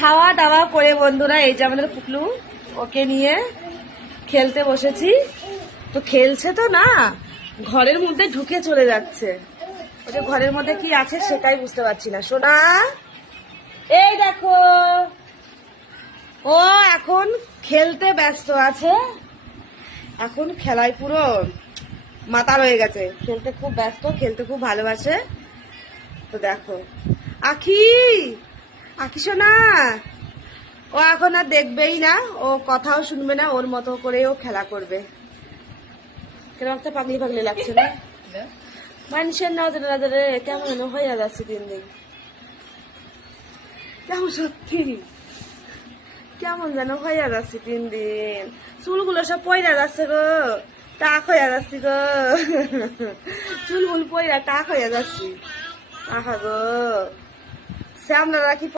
খাওয়া দাওয়া করে বন্ধুরা এই যে আমাদের পুকলু, ওকে নিয়ে খেলতে বসেছি। তো খেলছে তো না, ঘরের মধ্যে ঢুকে চলে যাচ্ছে। ওটা ঘরের মধ্যে কি আছে সেটাই বুঝতে পারছি না। সোনা, এই দেখো, ও এখন খেলতে ব্যস্ত আছে। এখন খেলায় পুরো মাথা রয়ে গেছে, খেলতে খুব ব্যস্ত, খেলতে খুব ভালোবাসে। তো দেখো আখি, আখি সোনা, ও এখন আর দেখবেই না, ও কথাও শুনবে না, ওর মতো করে ও খেলা করবে। কেন একটা পাগলি পাগলি লাগছে না? মানুষের নজরে নজরে কেমন যেন হয়ে যাচ্ছে দিন দিন, কেমন সত্যি কেমন যেন হয়ে যাচ্ছে দিন দিন। চুলগুলো সব পয়রা যাচ্ছে গো, টাক হয়ে যাচ্ছি গো, চুলগুলো পয়রা টাক হয়ে যাচ্ছি। আহা গো, শ্যামলা রাখি।